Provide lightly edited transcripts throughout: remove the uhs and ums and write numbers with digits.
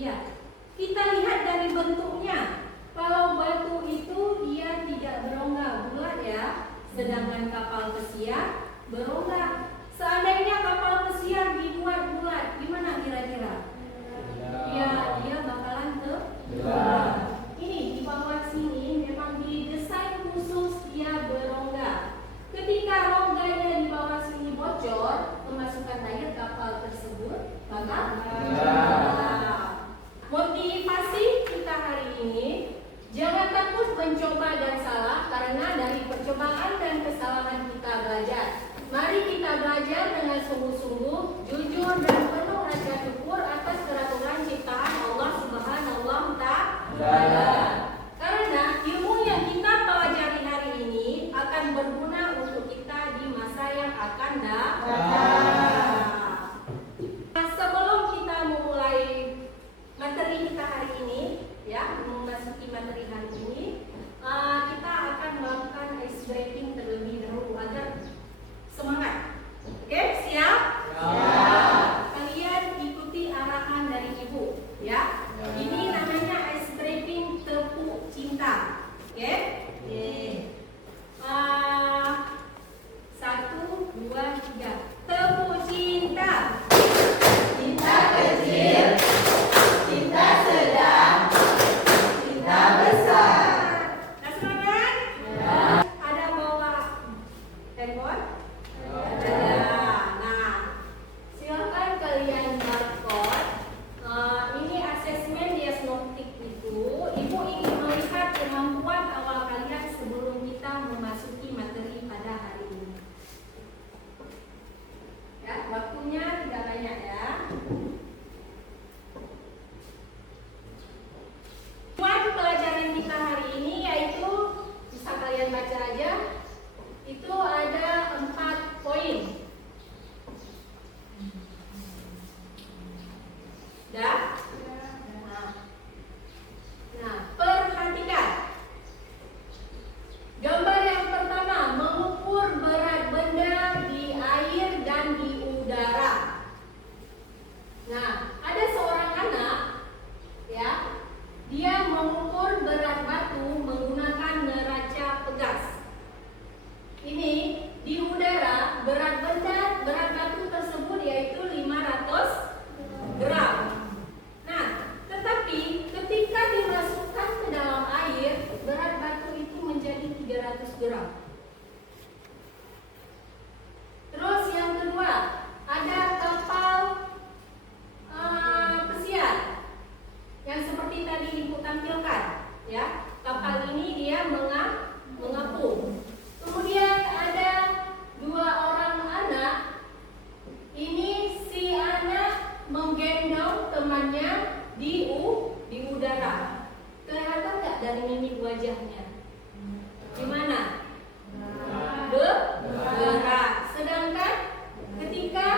Iya. Kita lihat dari bentuknya. Kalau batu itu dia tidak berongga bulat ya, sedangkan kapal pesiar berongga. Seandainya kapal pesiar dibuat bulat, gimana kira-kira? Ya, dia bakalan terbang. Ini di bawah sini memang didesain khusus dia berongga. Ketika rongganya di bawah sini bocor, kemasukan air kapal tersebut bakal motivasi kita hari ini, jangan takut mencoba dan salah, karena dari percobaan dan kesalahan kita belajar. Mari kita belajar dengan sungguh-sungguh, jujur dan penuh rasa syukur atas peraturan ciptaan Allah Subhanahu wa Ta'ala. Karena ilmu yang kita pelajari hari ini akan berguna untuk kita di masa yang akan datang. Nah, sebelum kita memulai materi kita hari ini, ya, memasuki materi hari ini, kita akan melakukan ice breaking terlebih dahulu agar semangat. Oke, siap? Kalian ikuti arahan dari ibu, ya. Ini namanya ice breaking tepuk cinta. Oke? 1, 2, 3. Tepuk cinta. Cinta kecil, cinta sedang, cinta besar. Nah, semangat? Ada bawa handphone? Nah, silakan kalian barcode. Ini asesmen diagnostik itu. Ibu ingin melihat kemampuan awal kalian sebelum kita memasuki materi pada hari ini. Ya, waktunya tidak banyak ya. Tujuan pelajaran kita hari ini yaitu, bisa kalian baca aja. Itu ada 4 poin. Dah? Nah, perhatikan. Gambar yang pertama, mengukur berat benda di air dan di udara. Nah, ada seorang anak, ya, dia mengukur berat batu menggunakan neraca pegas. Ini di udara berat batu tersebut yaitu 500 gram. Nah, tetapi ketika dimasukkan ke dalam air, berat batu itu menjadi 300 gram. Terus yang kedua, ada kapal pesiar yang seperti tadi ibu tampilkan, ya. Kapal ini dia mengapung. Kemudian ada 2 orang anak. Ini si anak menggendong temannya di udara. Kelihatan nggak dari mimik wajahnya? Gimana? Berat. Sedangkan ketika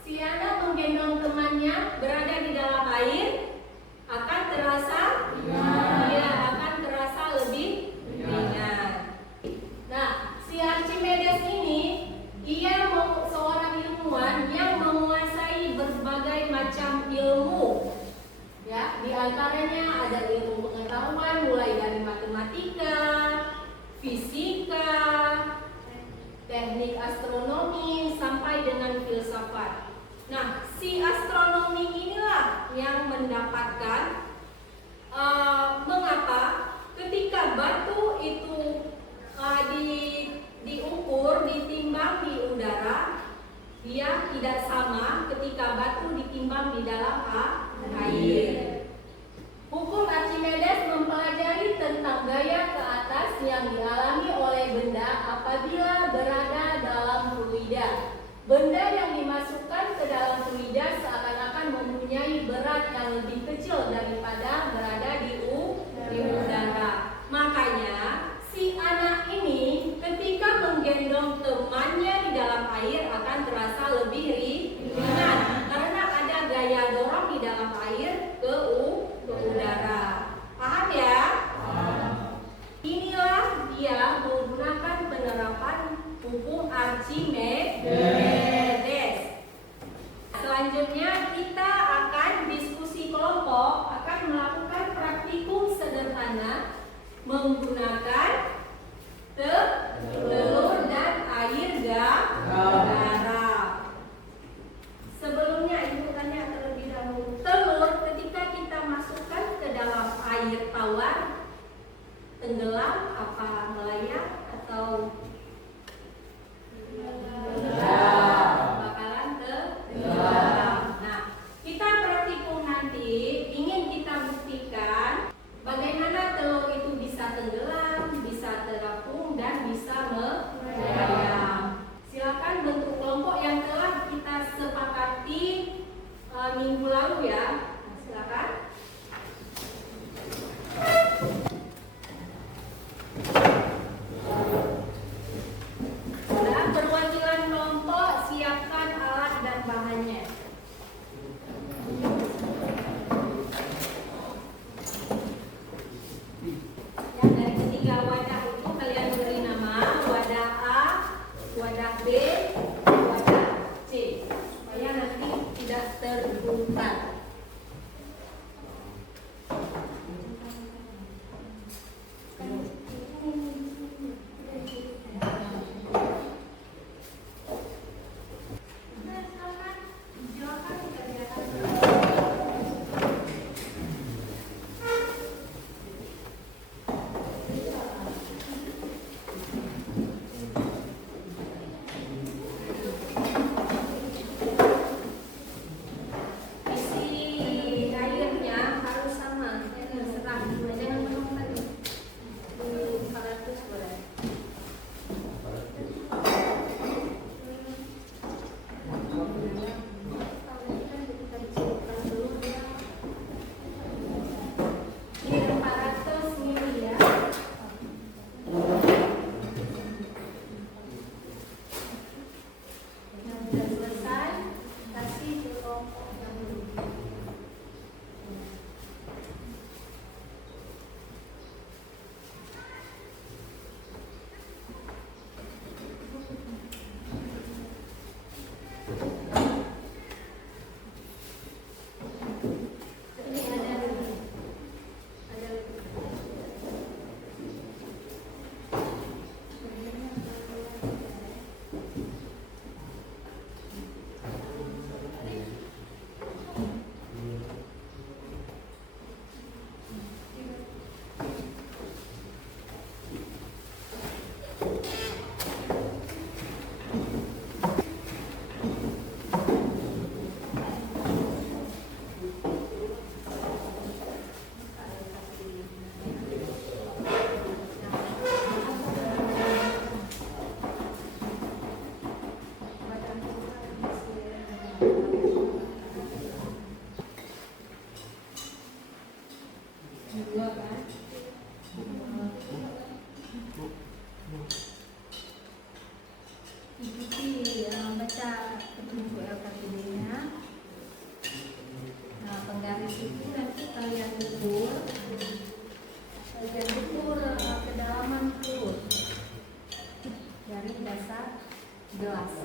si anak menggendong temannya berada di dalam air, akan terasa akan terasa lebih ringan. Nah, si Archimedes ini dia seorang ilmuwan yang menguasai berbagai macam ilmu. Ya, di antaranya ada ilmu pengetahuan mulai dari matematika, fisika, teknik astronomi sampai dengan filsafat. Nah, si astronomi inilah yang mendapatkan mengapa ketika batu itu diukur, ditimbang di udara, dia tidak sama ketika batu ditimbang di dalam air. Hukum Archimedes mempelajari tentang gaya ke atas yang dialami oleh benda apabila berada dalam fluida. Benda yang dimasukkan ke dalam fluida seakan-akan mempunyai berat yang lebih kecil daripada berada di udara. Makanya si anak ini ketika menggendong temannya di dalam air akan terasa lebih ringan karena ada gaya dorong di dalam air ke udara. Paham ya? Inilah dia menggunakan penerapan hukum Archimedes. Selanjutnya kita akan diskusi kelompok tenggelam, apa melayang atau bakalan tenggelam. Nah, kita praktikum nanti ingin kita buktikan bagaimana telur itu bisa tenggelam, bisa terapung, dan bisa melayang. Silakan bentuk kelompok yang telah kita sepakati minggu lalu ya. Nah, silakan. Nah, perwakilan kelompok siapkan alat dan bahannya. Ya, dari ketiga wadah itu kalian beri nama wadah A, wadah B, wadah C, supaya nanti tidak terbuka. Ikuti baca petunjuk LKPD-nya. Nah, penggaris itu nanti kalian ukur kedalaman perut dari dasar gelas.